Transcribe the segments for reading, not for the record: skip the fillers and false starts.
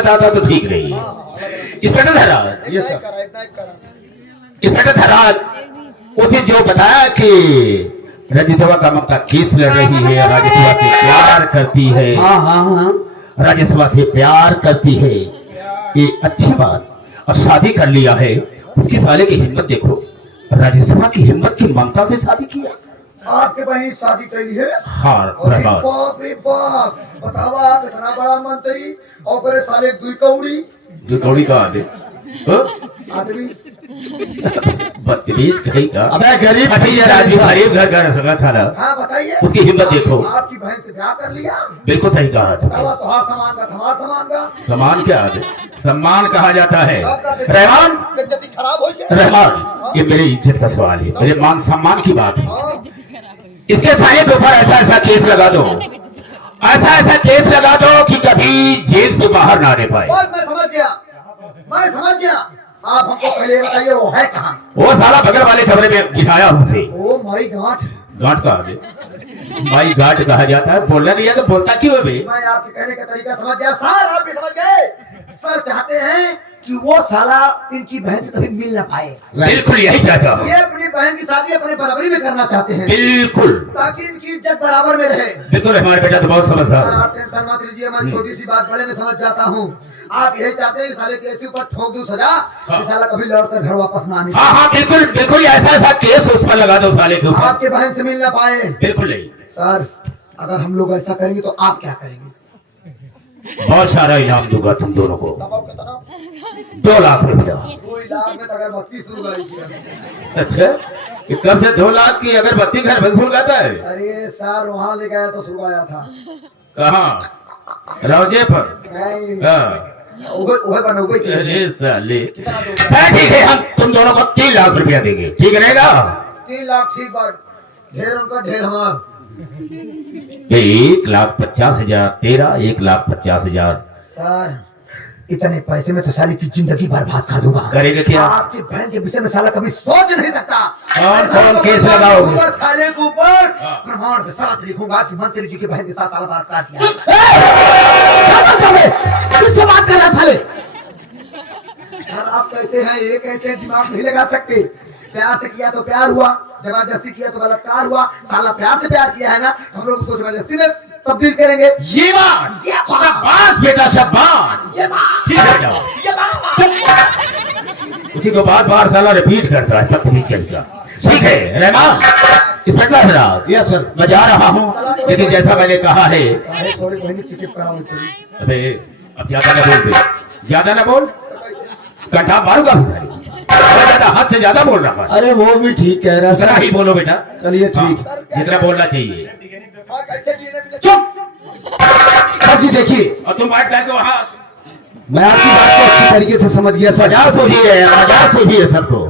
बताता तो ठीक नहीं। इंस्पेक्टर धराज, ये सर इंस्पेक्टर धराज, उसे जो बताया कि रजतवा का ममता केस लड़ रही है, राजसभा से प्यार करती है। हाँ हाँ हाँ, राजसभा से प्यार करती है, ये अच्छी बात। और शादी कर लिया है, उसके साले की हिम्मत देखो, राज्यसभा की हिम्मत की ममता से शादी किया। आपके बहन शादी कैली है? हाँ अरे बाप रे बाप, बताओ आप इतना बड़ा मंत्री और करे साले दुई कौड़ी कौड़ी का आदमी आदमी। बदतमीज कहीं का। अबे गरीब गरीब घर का रसगा साला। हाँ बताइए, उसकी हिम्मत देखो। आपकी बहन से ब्याह कर लिया? बिल्कुल सही कहा। बताओ तो हर सामान का थमार सामान का सम्मान क्या है? सम्मान कहा जाता है। रहमान, बेइज्जती खराब हो गया। रहमान, ये मेरी इज्जत का सवाल है, मेरे मान सम्मान की बात है। हाँ, इसके सारे के ऊपर ऐसा ऐसा केस लगा दो, ऐसा ऐसा केस लगा दो कि कभी जेल से बाहर ना रह पाए। बस मैं समझ गया, मैं समझ गया। आप हमको पहले बताइए वो है कहाँ? वो साला बगल वाले कमरे में गिराया हमसे। ओ माई गांठ, गांठ कहा गया, माई गांठ कहा जाता है। बोलना नहीं है तो बोलता क्यों है बे? मैं आपके कहने का तरीका समझ गया सर, आप भी समझ गए। सर चाहते हैं कि वो साला इनकी बहन से कभी मिल ना पाए। बिल्कुल यही चाहता हूँ। ये अपनी बहन की शादी अपने बराबरी में करना चाहते हैं, बिल्कुल ताकि इनकी इज्जत बराबर में रहे। बिल्कुल, हमारे बेटा तो बहुत समझदार है। आप टेंशन मत लीजिए, मैं छोटी सी बात बड़े में समझ जाता हूँ। आप यही चाहते हैं साले के ऐसे ऊपर ठोक दूं सजा कि साला कभी लौट कर घर वापस ना आने। हाँ हाँ बिल्कुल बिल्कुल, ऐसा ऐसा केस उस पर लगा दो साले के ऊपर। आपके बहन से मिल ना पाए। बिल्कुल नहीं। सर अगर हम लोग ऐसा करेंगे तो आप क्या करेंगे? बहुत सारा इनाम दूंगा तुम दोनों को। दबाव कितना? 2 लाख रुपया। 2 लाख में तो अगरबत्ती शुरू किया। अच्छा, कि कब से 2 लाख की अगरबत्ती घर में शुरू करता है? अरे सर वहाँ ले गया तो शुरू आया था। कहाँ? रोजे पर? नहीं, हाँ। उहे बना उहे की। अरे साले, कितना दोगे? ठीक है, हम तुम दोनों को 3 लाख रुपया देंगे, ठीक रहेगा? 3 लाख ठीक बात, ढेर उनका ढेर हमार। 1,50,000 तेरा, 1,50,000। सर इतने पैसे में तो साली की जिंदगी बर्बाद कर दूंगा। करेगा क्या? आपकी बहन के विषय में साला कभी सोच नहीं सकता। और कौन केस लगाओगे? साले के ऊपर प्रमाण के साथ लिखूंगा कि मंत्री जी की बहन के साथ साला बलात्कार किया। किससे बात कर रहा साले? सर आप कैसे हैं, ये कैसे दिमाग नहीं लगा सकते? प्यार से किया तो प्यार हुआ, जबरदस्ती किया तो बलात्कार हुआ। साला प्यार से प्यार किया है ना, हम लोग उसको जबरदस्ती में तब्दील करेंगे। ये बात, शाबाश बेटा शाबाश। ये बात, ठीक है जाओ। ये बात। उसी को बार बार साला रिपीट करता है, बदतमीज कहेगा। ठीक है रहमान, इंस्पेक्टर साहब, यस सर। मैं जा रहा हूँ, लेकिन जैसा मैंने कहा है। थोड़ी बहनी चिकित कराओ मुझे। अबे अब ज्यादा ना बोल बे, ज्यादा ना बोल, कंठा मारूंगा सारी। ज्यादा हाथ से ज्यादा बोल रहा है। अरे वो भी ठीक कह रहा जरा ही बोलो बेटा। चलिए ठीक। हाँ, जितना बोलना चाहिए। चुप। सर जी देखिए, और तुम बात करके वहाँ मैं आपकी बात को अच्छी तरीके से समझ गया सर। मजाक सूझी है सबको।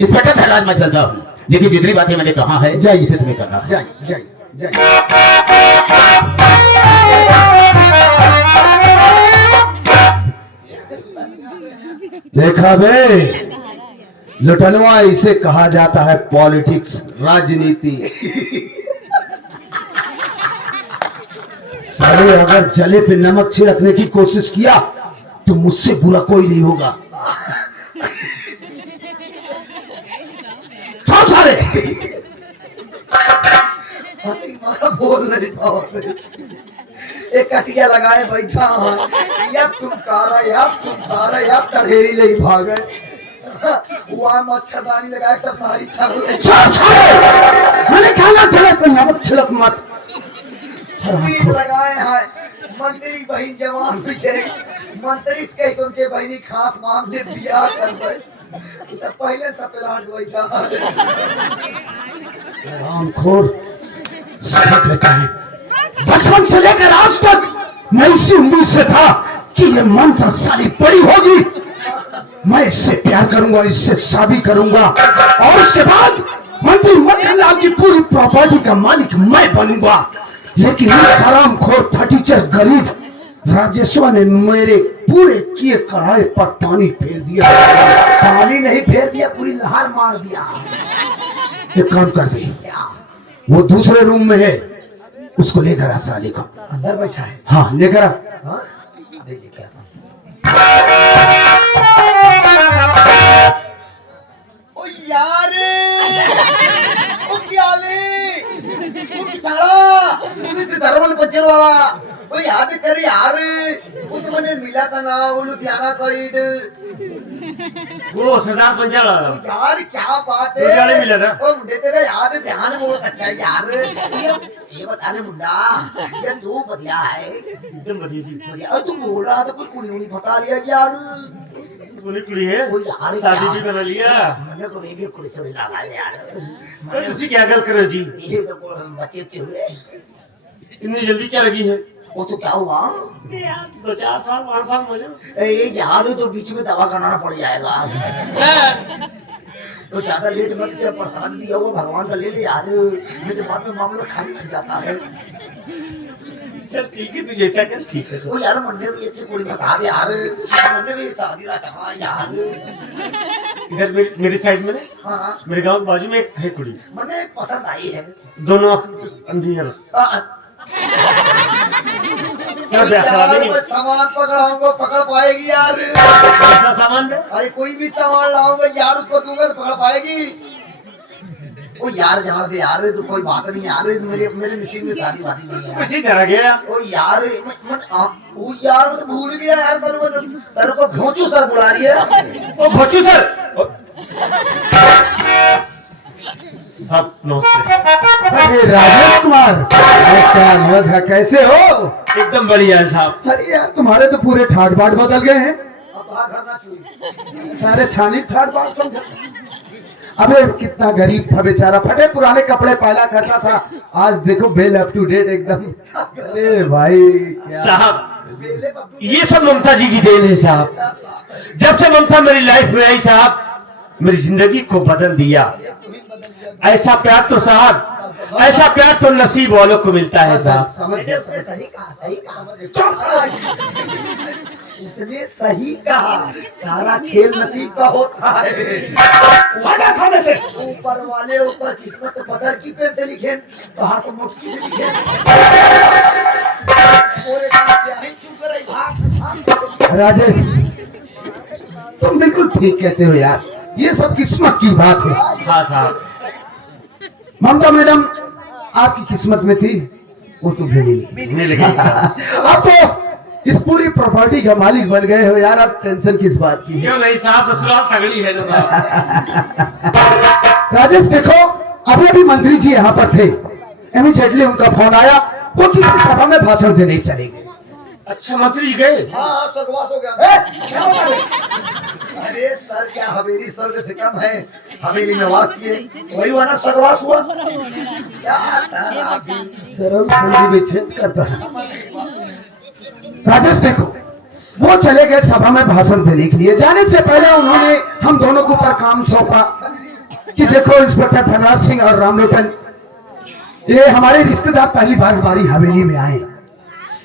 इंस्पेक्टर धराज मैं चलता हूँ, लेकिन जितनी बातें मैंने कहा है जाइए, इसमें करना है। जाइए। देखा बे, लुटनवा इसे कहा जाता है पॉलिटिक्स, राजनीति। साले अगर जले पे नमक छिड़कने की कोशिश किया तो मुझसे बुरा कोई नहीं होगा। साले बोल नहीं पाओ। एक कटिया लगाए बैठा है, या तुम टहेरी ले भागे। वहाँ मच्छरदानी लगाए सब सारी मैंने खाना छिड़क पे नमक छिड़क मत। बीज लगाए हैं, मंत्री बहन जवान मंत्री के उनके बहनी खात मांग ले बिया कर पहले सब बैठा रामखोर सबक लेता है। बचपन से लेकर आज तक मैं इसी उम्मीद से था कि ये मंत्र साली बड़ी होगी, मैं इससे प्यार करूंगा, इससे शादी करूंगा और उसके बाद मंत्री मक्खनलाल की पूरी प्रॉपर्टी का मालिक मैं बनूंगा। लेकिन इस हरामखोर फटीचर गरीब राजेश्वर ने मेरे पूरे किए कढ़ाई पर पानी फेर दिया। पानी नहीं फेर दिया, पूरी लहर मार दिया। एक काम कर दे, वो दूसरे रूम में है, उसको लेकर आ साले को। अंदर बैठा है? हाँ लेकर आ। ये क्या था? ओ यार ओ क्या ले ओ बिचारा तुम्हें तो धर्मल बच्चन वाला वो याद कर यार वो तो मैंने मिला था ना वो लुधियाना साइड वो सरदार पंचाला यार क्या बात है लुधियाने मिला था ओ मुझे तेरा याद ध्यान बहुत अच्छा है यार ये बता रहे मुंडा ये तू बढ़िया है एकदम बढ़िया जी बढ़िया तू बोल रहा था कुछ कुड़ी नहीं बता लिया यार सोनी कुड़ी है वो यार शादी भी बना लिया मैंने को भी कुड़ी से लगा है यार तो तुसी क्या गल करे जी ये तो बच्चे अच्छे हुए इतनी जल्दी क्या लगी है वो तो क्या हुआ 2-4 साल 5 साल मुझे ये यार तो बीच में दवा कराना पड़ जाएगा तो ज्यादा लेट मत किया प्रसाद दिया हुआ भगवान का ले ले यार नहीं तो बाद में मामला खाली लग जाता है चल ठीक है तू जैसा कर ठीक है वो यार मन में भी ऐसी कुड़ी बता दे यार मन में भी शादी रहा चला यार इधर मेरी साइड में हाँ मेरे गांव के बाजू में एक है कुड़ी मन में पसंद आई है दोनों अंधी है बस क्या यार मैं सामान पकड़ाऊंगा पकड़ पाएगी यार कैसा सामान है अरे कोई भी सामान लाऊंगा यार उसको दूंगा तो पकड़ पाएगी ओ यार जहाँ दे यार तो कोई बात नहीं यार मेरे मेरे नसीब में शादी वादी नहीं है किसी तरह गया ओ यार ओ यार मैं तो भूल गया यार तेरे को घोंचू सर बुला रही है ओ भोचू सर साहब नमस्ते अरे राजेश कुमार क्या नवाज है कैसे हो एकदम बढ़िया है साहब। अरे यार तुम्हारे तो पूरे ठाट बाट बदल गए हैं अब बाहर घर ना छुई सारे छानी ठाट बाट समझा अबे कितना गरीब था बेचारा फटे पुराने कपड़े पहला करता था आज देखो बेल अप टू डेट एकदम अरे भाई क्या साहब ये सब ममता जी की देन है साहब। जब से ममता मेरी लाइफ में आई साहब मेरी जिंदगी को बदल दिया। ऐसा प्यार तो साहब ऐसा प्यार तो नसीब वालों को मिलता है साहब। मैंने उसने सही कहा उसने सही कहा सारा खेल नसीब का होता है सामने से ऊपर वाले ऊपर किस्मत पत्थर की पेन से लिखे कहा तो मुट्ठी से लिखे राजेश तुम बिल्कुल ठीक कहते हो यार ये सब किस्मत की बात है। हाँ साहब ममता मैडम आपकी किस्मत में थी वो तुम्हें मिली मिल गई साहब। अब तो इस पूरी प्रॉपर्टी का मालिक बन गए हो यार अब टेंशन किस बात की है क्यों नहीं साहब ससुराल तगड़ी है ना साहब। राजेश देखो अभी अभी मंत्री जी यहाँ पर थे इमीडिएटली उनका फोन आया वो किसी सभा में भाषण देने चले गए। अच्छा मंत्री जी गए। हाँ स्वर्गवास हो गया अरे सर क्या हवेली स्वर्ग से कम है हवेली में वास किए वही हुआ ना स्वर्गवास हुआ क्या सर आप भी शर्म थोड़ी विच्छेद करता है। राजेश देखो वो चले गए सभा में भाषण देने के लिए जाने से पहले उन्होंने हम दोनों के ऊपर काम सौंपा कि देखो इंस्पेक्टर धनराज सिंह और रामलोटन ये हमारे रिश्तेदार पहली बार हमारी हवेली में आए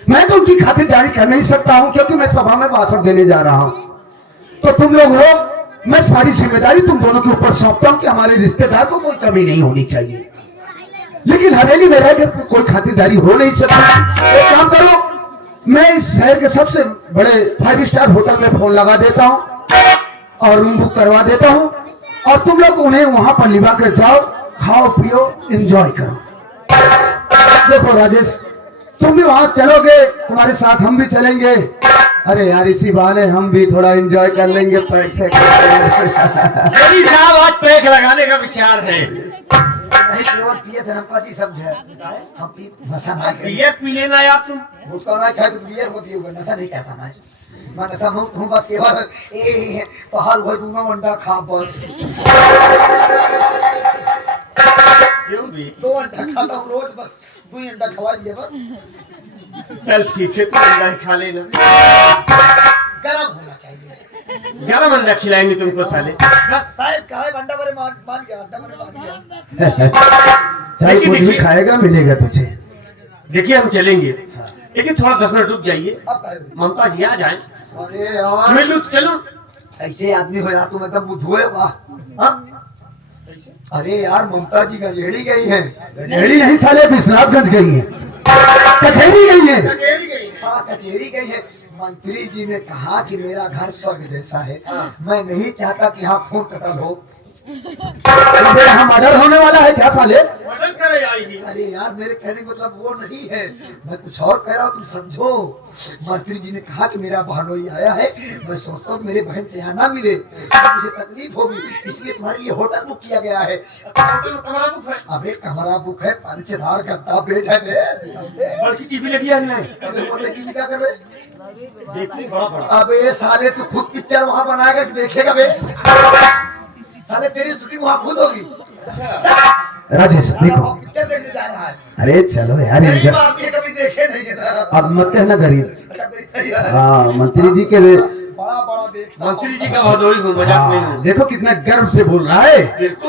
मैं तो उनकी खातिरदारी कर नहीं सकता हूं क्योंकि मैं सभा में भाषण देने जा रहा हूं तो तुम लोग हो मैं सारी जिम्मेदारी तुम दोनों के ऊपर सौंपता हूं कि हमारे रिश्तेदार को कोई कमी नहीं होनी चाहिए लेकिन हवेली में रहकर कोई खातिरदारी हो नहीं सकती। एक काम करो मैं इस शहर के सबसे बड़े 5 स्टार होटल में फोन लगा देता हूं और रूम बुक करवा देता हूं और तुम लोग उन्हें वहां पर लिवा कर जाओ खाओ पियो एंजॉय करो। देखो राजेश तुम भी वहां चलोगे तुम्हारे साथ हम भी चलेंगे अरे यार इसी बहाने हम भी थोड़ा एंजॉय कर लेंगे पैसे मेरी साहब आज पैक लगाने का विचार है। नहीं केवल पिए धनपा जी सब है हम पी नशा ना करें ये पी लेना यार तुम गुटखा ना खाए तो बियर को पिएगा नशा नहीं कहता मैं नशा मुक्त हूँ बस केवल तो हर कोई दूंगा अंडा खा बस क्यों भी 2 अंडा खाता हूँ रोज बस 2 अंडा खवा दिए बस चल ठीक है तू अंडा ही खा लेना गरम होना चाहिए गरम अंडा खिलाएंगे तुमको साले। बस साहब कहा अंडा बड़े मान गया अंडा बड़े मान गया चाहे कुछ भी खाएगा मिलेगा तुझे। देखिए हम चलेंगे लेकिन थोड़ा 10 मिनट रुक जाइए अब कहे ममता जी आ जाए अरे यार मिलू चलो। ऐसे आदमी हो यार तुम एकदम बुद्धू है वाह अरे यार ममता जी गंजेड़ी गई है रेडी नहीं साले विश्वनाथगंज गई है कचहरी गई है हाँ कचहरी गई है मंत्री जी ने कहा कि मेरा घर स्वर्ग जैसा है। मैं नहीं चाहता कि यहाँ खून कतल हो। यहाँ मर्डर होने वाला है क्या साले? मदद करे आई ही। अरे यार मेरे कहने का मतलब वो नहीं है, मैं कुछ और कह रहा हूँ, तुम समझो। मंत्री जी ने कहा कि मेरा बहनोई आया है, मैं सोचता हूँ मेरे बहन से यहाँ ना मिले तो मुझे तकलीफ होगी, इसलिए तुम्हारे लिए होटल बुक किया गया है। होटल में कमरा बुक है। अबे कमरा बुक है, पंचदार गद्दा बेड है बे। बल्कि टीवी लगी है नहीं। अबे बोले टीवी क्या करबे? देखने बड़ा बड़ा। अबे साले तू खुद पिक्चर वहाँ बनाएगा कि देखेगा बे? साले तेरी शूटिंग वहाँ खुद होगी। राजेश देखो, पिक्चर देखने जा रहा है। अरे चलो यार, गरीब आदमी है, कभी देखे नहीं है। अब मत कहना गरीब। बड़ा हाँ, मंत्री जी के बड़ा देखता मंत्री जी का भदोई हूँ, मजाक नहीं हूँ। देखो कितना गर्व से बोल रहा है,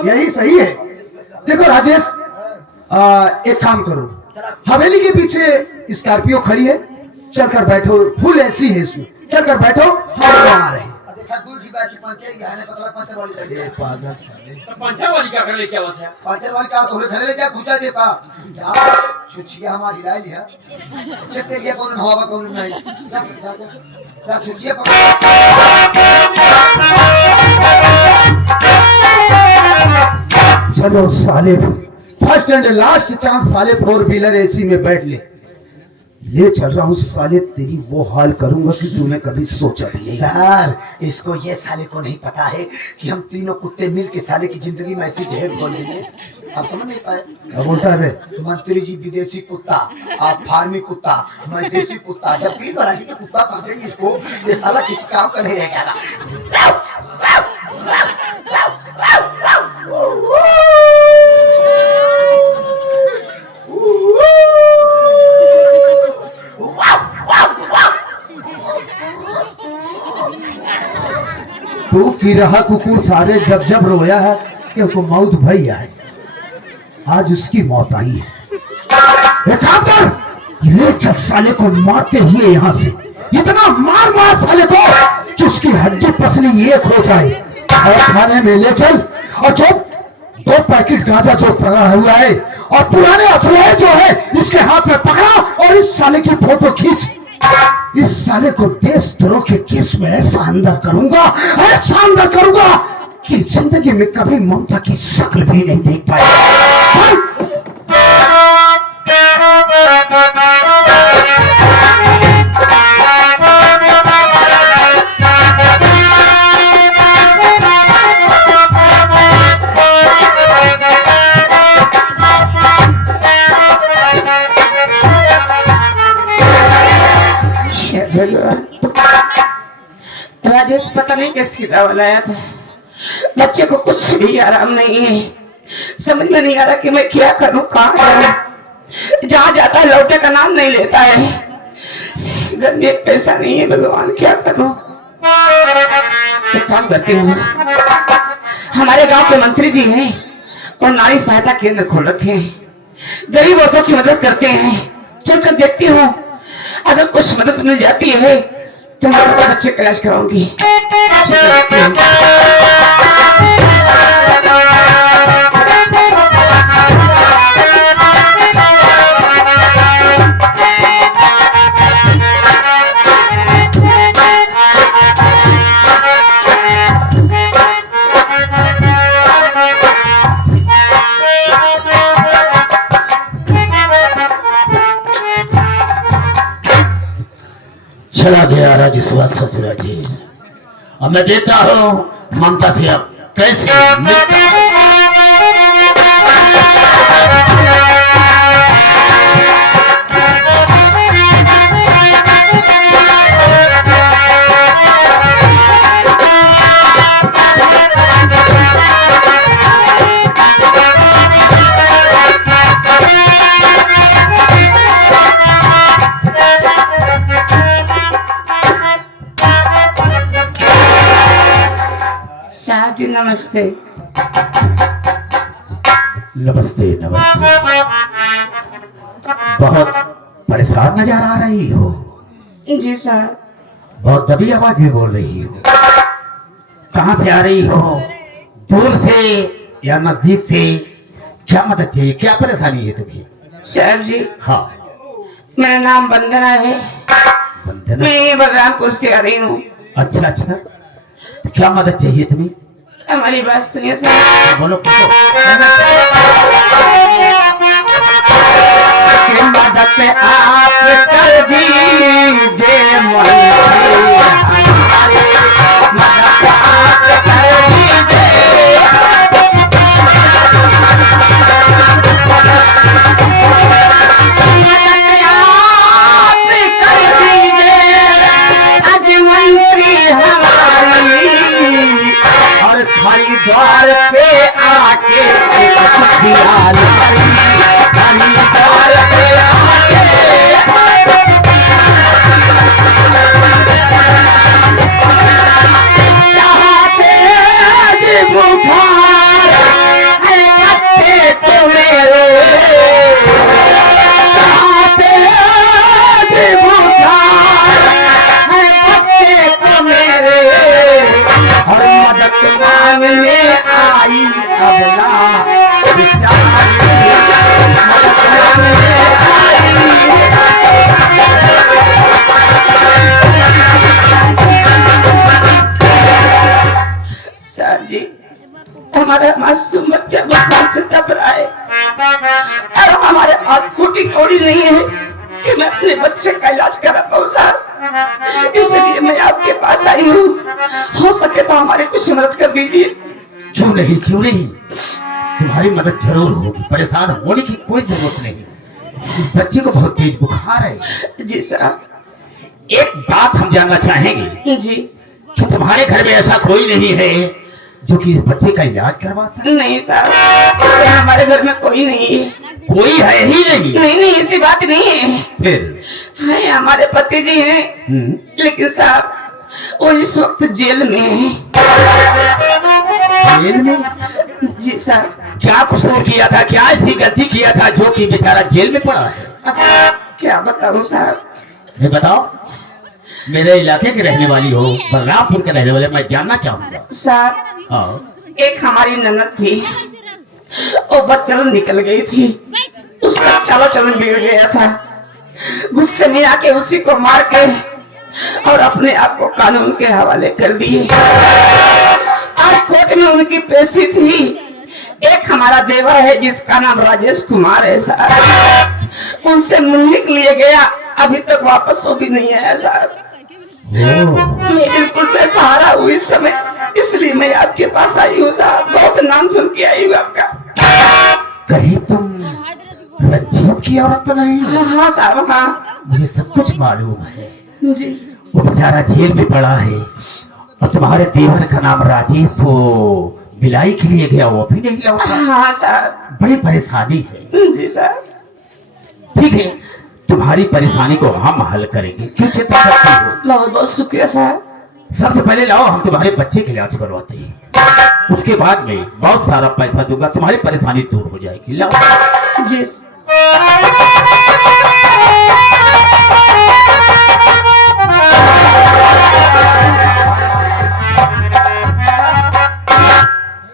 यही सही है। देखो राजेश, एक काम करो, हवेली के पीछे स्कॉर्पियो खड़ी है, चलकर बैठो। फुल एसी है इसमें, चलकर बैठो, हम आ रहे हैं। देखा दूर जी बैठी पंचर ही है, पतला पंचर वाली बैठी है। पागल साले। तो पंचर वाली क्या कर ले, क्या बात है? पंचर वाली का तोरे घरे ले जा, पूछा दे पा जा। छुछिया हमारी हिलाई लिया, चेक कर लिया कौन हवा में कौन नहीं। जा जा जा जा छुछिया चलो साले, फर्स्ट एंड लास्ट चांस साले, 4 व्हीलर एसी में बैठ ले चल रहा हूँ साले, तेरी वो हाल करूंगा कि तूने कभी सोचा भी नहीं। सर, इसको ये साले को नहीं पता है कि हम तीनों कुत्ते मिल के साले की जिंदगी में ऐसी जहर घोल देंगे। आप समझ नहीं पाए? क्या बोलता है बे? मंत्री जी विदेशी कुत्ता, आप फार्मी कुत्ता, मैं देसी कुत्ता। जब 3 वैरायटी के कुत्ता पकड़ेंगे इसको, ये साला किसी काम का नहीं रह जाएगा। तू की रहा कुकुर सारे जब जब रोया है कि उसको मौत भई है, आज उसकी मौत आई है। एक काम कर, ले चल साले को मारते हुए यहाँ से, इतना मार मार साले को कि उसकी हड्डी पसली एक हो जाए। और थाने में ले चल, और जो 2 पैकेट गांजा जो पड़ा हुआ है और पुराने असलहे जो है इसके हाथ में पकड़ा, और इस साले की फोटो खींच। इस साले को देशद्रोह के केस में ऐसा अंदर करूंगा, ऐसा अंदर करूंगा कि जिंदगी में कभी ममता की शक्ल भी नहीं देख पाएगा। राजेश पता नहीं कैसी दवा लाया था, बच्चे को कुछ भी आराम नहीं है। समझ में नहीं आ रहा कि मैं क्या करूं, कहाँ जाऊं। जहाँ जाता है लौटे का नाम नहीं लेता है। घर में पैसा नहीं है, भगवान क्या करूं। एक काम करती हूँ, हमारे गांव के मंत्री जी हैं और नारी सहायता केंद्र खोल रखे हैं, गरीब औरतों की मदद करते हैं। चलकर देखती हूँ, अगर कुछ मदद मिल जाती है तो मैं बच्चे का इलाज कराऊंगी। चला गया राजस्वा ससुरा जी। अब मैं देता हूँ ममता से अब कैसे साहब जी नमस्ते। नमस्ते नमस्ते। बहुत परेशान नजर आ रही हो। जी साहब। बहुत दबी आवाज में बोल रही हो। कहाँ से आ रही हो? दूर से या नजदीक से? क्या मदद चाहिए, क्या परेशानी है तुम्हें? साहब जी हाँ, मेरा नाम वंदना है। वंदना। मैं बलरामपुर से आ रही हूँ। अच्छा अच्छा, तो क्या मदद चाहिए तुम्हें? हमारी बात सुनिए साहब। बोलो पूछो। कि मदद आप कर दीजिए मंत्री हमारे, मदद आप कर दीजिए। मदद आप कर दीजिए आज मंत्री हमारी, और खाली द्वार पे आके ख्याल करिए, खाली द्वार पे आके। चाहते जी बुखार है बच्चे तो मेरे, चाहते जी बुखार है बच्चे तो मेरे, और मदद मांगने आई अब ना बेचारी, मदद मांगने आई। साहब जी, हमारा मासूम बच्चा बुखार से तप रहा है और हमारे पास कोटी कौड़ी नहीं है कि मैं अपने बच्चे का इलाज करा पाऊँ साहब, इसलिए मैं आपके पास आई हूँ। हो सके तो हमारी कुछ मदद कर दीजिए। क्यों नहीं क्यों नहीं, तुम्हारी मदद जरूर होगी। परेशान होने की कोई जरूरत नहीं। इस बच्चे को बहुत तेज बुखार है। जी साहब। एक बात हम जानना चाहेंगे जी। कि तुम्हारे घर में ऐसा कोई नहीं है जो कि इस बच्चे का इलाज करवा सके? नहीं साहब, हमारे घर में कोई नहीं है। कोई है ही नहीं? नहीं, ऐसी बात नहीं है। फिर है हमारे पति जी हैं, लेकिन साहब वो इस वक्त जेल में है। जेल में? जी साहब। क्या कसूर किया था, क्या ऐसी गलती किया था जो कि बेचारा जेल में पड़ा है? अब क्या बताऊं साहब। नहीं बताओ। मेरे इलाके के रहने वाली हो, बलरामपुर के रहने वाले, मैं जानना चाहूंगा। साहब, हाँ। एक हमारी ननद थी, वो बच्चन निकल गई थी, उसका चाला चलन बिगड़ गया था। गुस्से में आके उसी को मार के और अपने आप को कानून के हवाले कर दिए। आज कोर्ट में उनकी पेशी थी। एक हमारा देवर है जिसका नाम राजेश कुमार है साहब, उनसे मिलने के लिए गया, अभी तक वापस वो भी नहीं आया साहब। मैं बिल्कुल बेसहारा हूँ इस समय, इसलिए मैं आपके पास आई हूँ साहब। बहुत नाम सुन के आई हूँ आपका। कहीं तुम रंजीत की औरत तो नहीं? हाँ साहब, हाँ। मुझे सब कुछ मालूम है। जी। वो बेचारा जेल में पड़ा है और तुम्हारे देवर का नाम राजेश, वो भिलाई के लिए गया, वो भी नहीं लौटा। हाँ साहब। बड़ी परेशानी है। जी साहब। ठीक है, तुम्हारी परेशानी को हम हल करेंगे। क्यों चिंता करते हो? बहुत बहुत शुक्रिया साहब। सबसे पहले लाओ, हम तुम्हारे बच्चे के इलाज करवाते हैं, उसके बाद में बहुत सारा पैसा दूंगा, तुम्हारी परेशानी दूर हो जाएगी। लाओ। जी।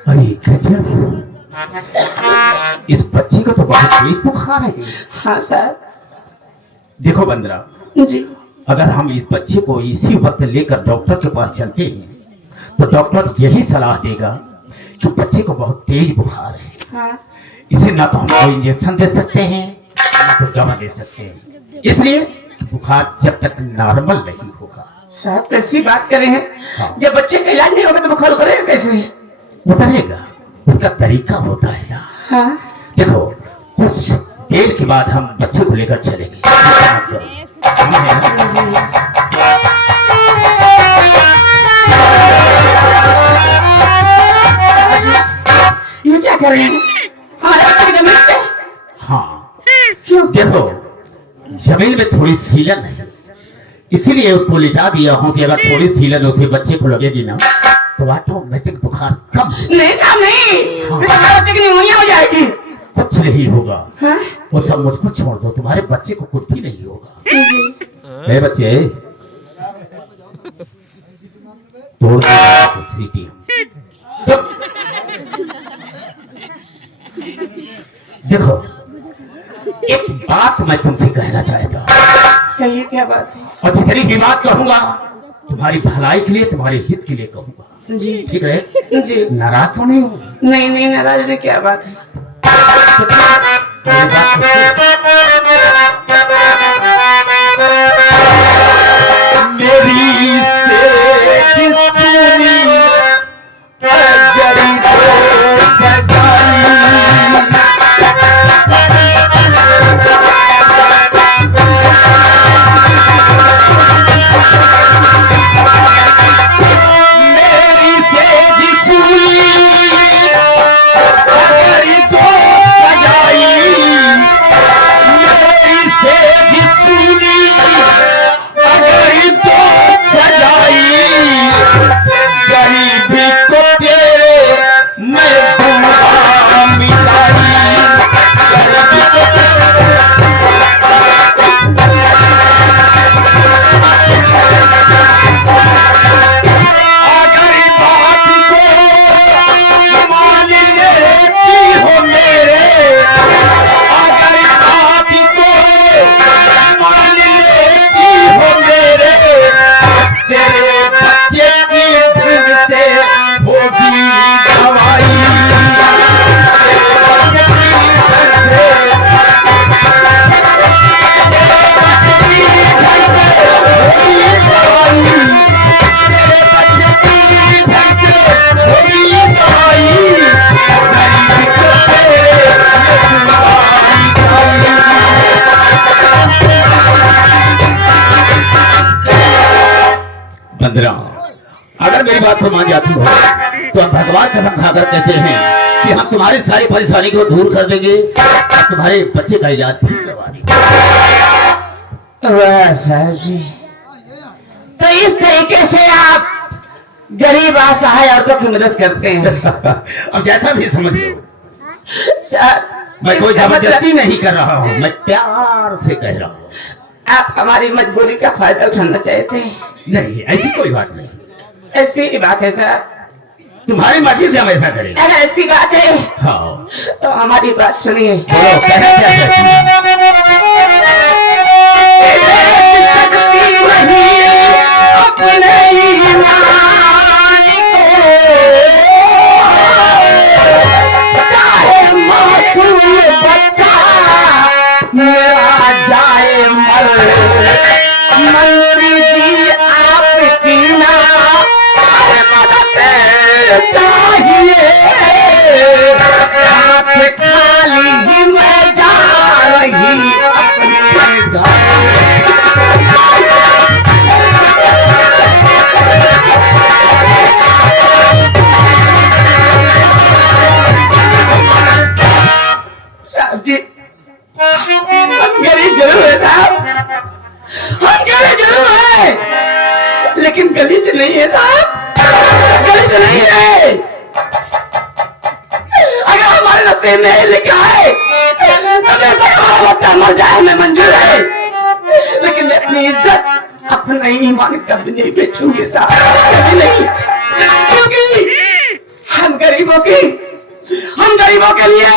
अरे गजब, इस बच्चे को तो बहुत तेज बुखार है। हाँ साहब। देखो बंदरा, जी। अगर हम इस बच्चे को इसी वक्त लेकर डॉक्टर के पास चलते हैं तो डॉक्टर यही सलाह देगा कि बच्चे को बहुत तेज बुखार है। हाँ। इसे ना तो हम कोई इंजेक्शन दे सकते हैं ना तो दवा दे सकते हैं, इसलिए कि बुखार जब तक नॉर्मल नहीं होगा। साहब कैसी बात कर रहे हैं? हाँ। जब बच्चे का इलाज नहीं होगा तो बुखार उतरेगा कैसे? उतरेगा, उसका तरीका होता है ना। हाँ। देखो, कुछ देर के बाद हम बच्चे को लेकर चलेंगे। मत करो, हम हैं ना। ये क्या कर रहे हैं? हमारे बच्चे की जमीन पे? हाँ, क्यों? देखो जमीन में थोड़ी सीलन है, इसीलिए उसको लिटा दिया हूँ कि अगर थोड़ी सीलन उसे बच्चे को लगेगी ना तो ऑटोमेटिक बुखार कम हो। नहीं साहब नहीं, हमारे बच्चे की निमोनिया हो जाएगी। कुछ नहीं होगा। हाँ? वो सब मुझको छोड़ दो, तुम्हारे बच्चे को कुछ भी नहीं होगा। ए बच्चे, तोड़ दो सीटी। देखो, एक बात मैं तुमसे कहना चाहता हूँ। कहिए क्या बात है? और जितनी भी बात कहूंगा तुम्हारी भलाई के लिए, तुम्हारे हित के लिए कहूंगा, जी ठीक है? जी। नाराज तो नहीं हो? नहीं नहीं, नाराज नहीं, क्या बात है? मेरी बात तो सुन। मेरी सेज सुनी अगर तो सजाई, मेरी सेज सुनी अगर तो सजाई, मेरी सेज सुनी अगर तो सजाई, गरीबी को तेरे मैं दूंगा मिटाई, गरीबी को अगर बात को मान लेती हो मेरे, अगर बात को मान लेती हो मेरे, तेरे बच्चे की धुन से होगी दवाई, तेरे बच्चे की धुन से, तेरे बच्चे की धुन से होगी दवाई, तेरे बच्चे की धुन से होगी दवाई, गरीब को तेरे ये बंदरा, अगर मेरी बात को मान जाती हो तो हम भगवान कसम खाकर कहते हैं कि हम तुम्हारी सारी परेशानी को दूर कर देंगे, तुम्हारे बच्चे का इलाज ठीक करवा देंगे। वाह साहब जी, तो इस तरीके से आप गरीब असहाय औरतों की मदद करते हैं। अब जैसा भी समझ लो, साहब, मैं कोई इसका मतलब जबरदस्ती नहीं कर रहा हूँ, मैं प्यार से कह रहा हूँ। आप हमारी मजबूरी का फायदा उठाना चाहते हैं? नहीं, ऐसी कोई बात नहीं, ऐसी ही बात है साहब। तुम्हारी मर्जी से हम ऐसा करेंगे। अगर ऐसी बात है हाँ, तो हमारी बात सुनिए। बोलो, कहना क्या चाहती हो? अपने ईमान को, चाहे मासूम बच्चा मेरा जाए मर, मंत्री जी आपकी ना मदद चाहिए, हाथ खाली ही मैं जा रही अपने घर। साहब जी, हम गरीब जरूर है साहब, हम गरीब जरूर है, लेकिन गलीज नहीं है साहब, गलीज नहीं है। अगर हमारे नसीब में ही लिखा है तो जैसे हमारा बच्चा मर जाए हमें मंजूर है, लेकिन मैं अपनी इज्जत अपना ईमान कभी नहीं बेचूंगी साहब, कभी नहीं, क्योंकि हम गरीबों के लिए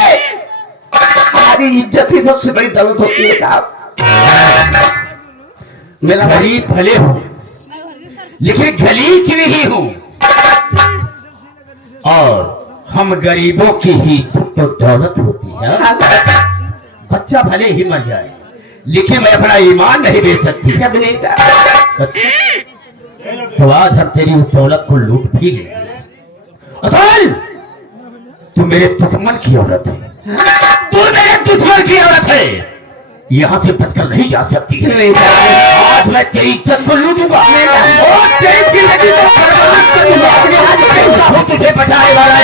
हमारी इज्जत ही सबसे बड़ी दौलत होती है साहब। मेरा गरीब भले हो लेकिन गलीच नहीं हूँ, और हम गरीबों की ही इज्जत तो दौलत होती है। हाँ साहब, बच्चा भले ही मर जाए लेकिन मैं अपना ईमान नहीं बेच सकती। कभी नहीं साहब। अच्छा, तो आज हम तेरी उस दौलत को लूट भी लेंगे। असल तू मेरे दुश्मन की औरत है, तू मेरे दुश्मन की औरत है, यहाँ से बचकर नहीं जा सकती है। नहीं साहब, आज मैं तेरी इज्जत को लूटूंगा और तेरी जिंदगी को बर्बाद करूंगा। वो तुझे बचाने वाला है।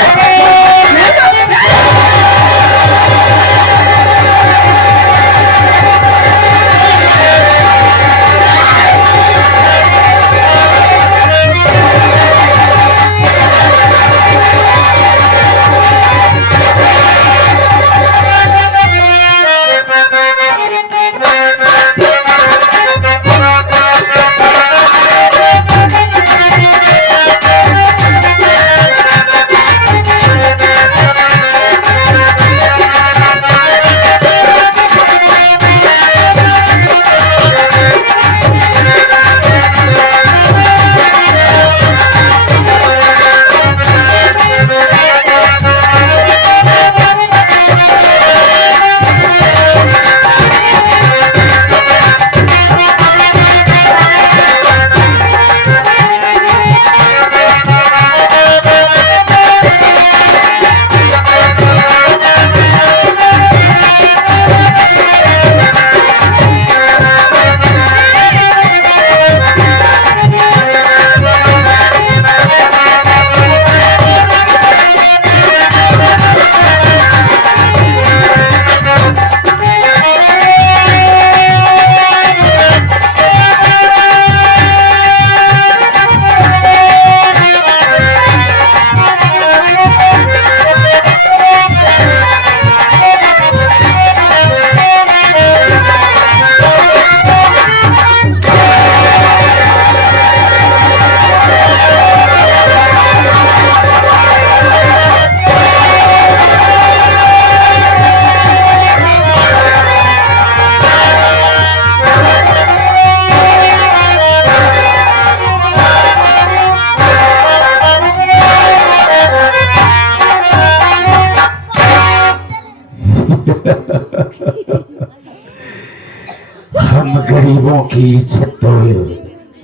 गरीबों की इज्जत तो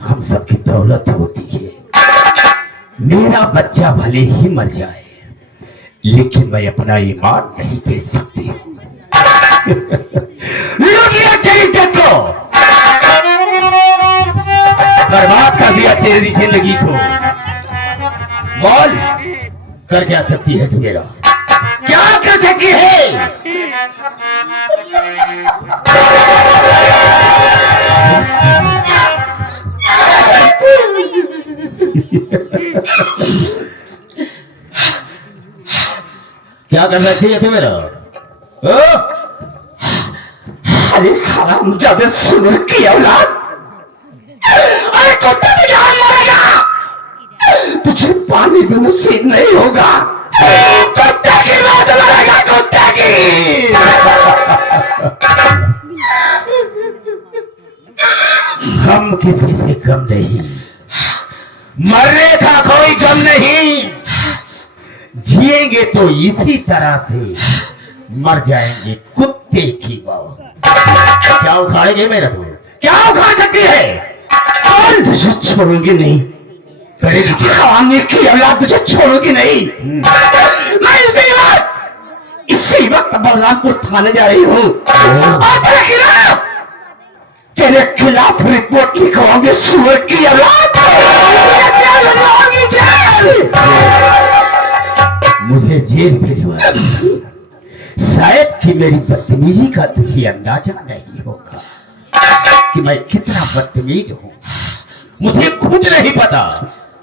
हम सबकी दौलत होती है। मेरा बच्चा भले ही मर जाए, लेकिन मैं अपना ईमान नहीं बेच सकती हूँ। लूट लिया तेरी इज्जत को, बर्बाद कर दिया तेरी जिंदगी को। बोल, कर क्या सकती है तू मेरा? क्या कर सकती है? क्या कर सकती है तू मेरा? अरे हरामजादे सुअर की औलाद, अरे कुत्ते तो जान मरेगा, तुझे पानी भी नसीब नहीं होगा। कुत्ते की मौत मरेगा, कुत्ते की। गम किसी से कम नहीं, मरने का कोई गम नहीं। जिएंगे तो इसी तरह से, मर जाएंगे कुत्ते की मौत। क्या उखाड़ेंगे मेरा को? क्या उखाड़ सकती है? तुझे छोड़ूंगी नहीं, करेगी क्या? खाने की औलाद तुझे छोड़ूंगी नहीं। मैं इसी वक्त बलरामपुर थाने जा रही हूँ और तेरे खिलाफ रिपोर्ट लिखवाऊंगी। सुअर की औलाद, जेल होगी, जेल। मुझे जेल भिजवा, शायद कि मेरी बदतमीजी का तुझे अंदाजा नहीं होगा कि मैं कितना बदतमीज हूँ। मुझे खुद नहीं पता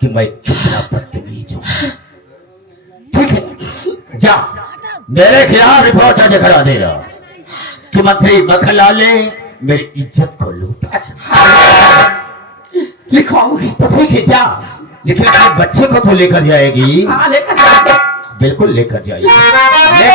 कि मैं कितना बदतमीज हूँ। ठीक है, जा मेरे खिलाफ रिपोर्ट दर्ज करा देगा कि मंत्री बखलाल ने मेरी इज्जत को लूटा। लिखवाऊंगी। तो ठीक है, जा, लेकिन अपने बच्चे को तो लेकर जाएगी। हाँ, लेकर जाओ। बिल्कुल लेकर जाइए। ले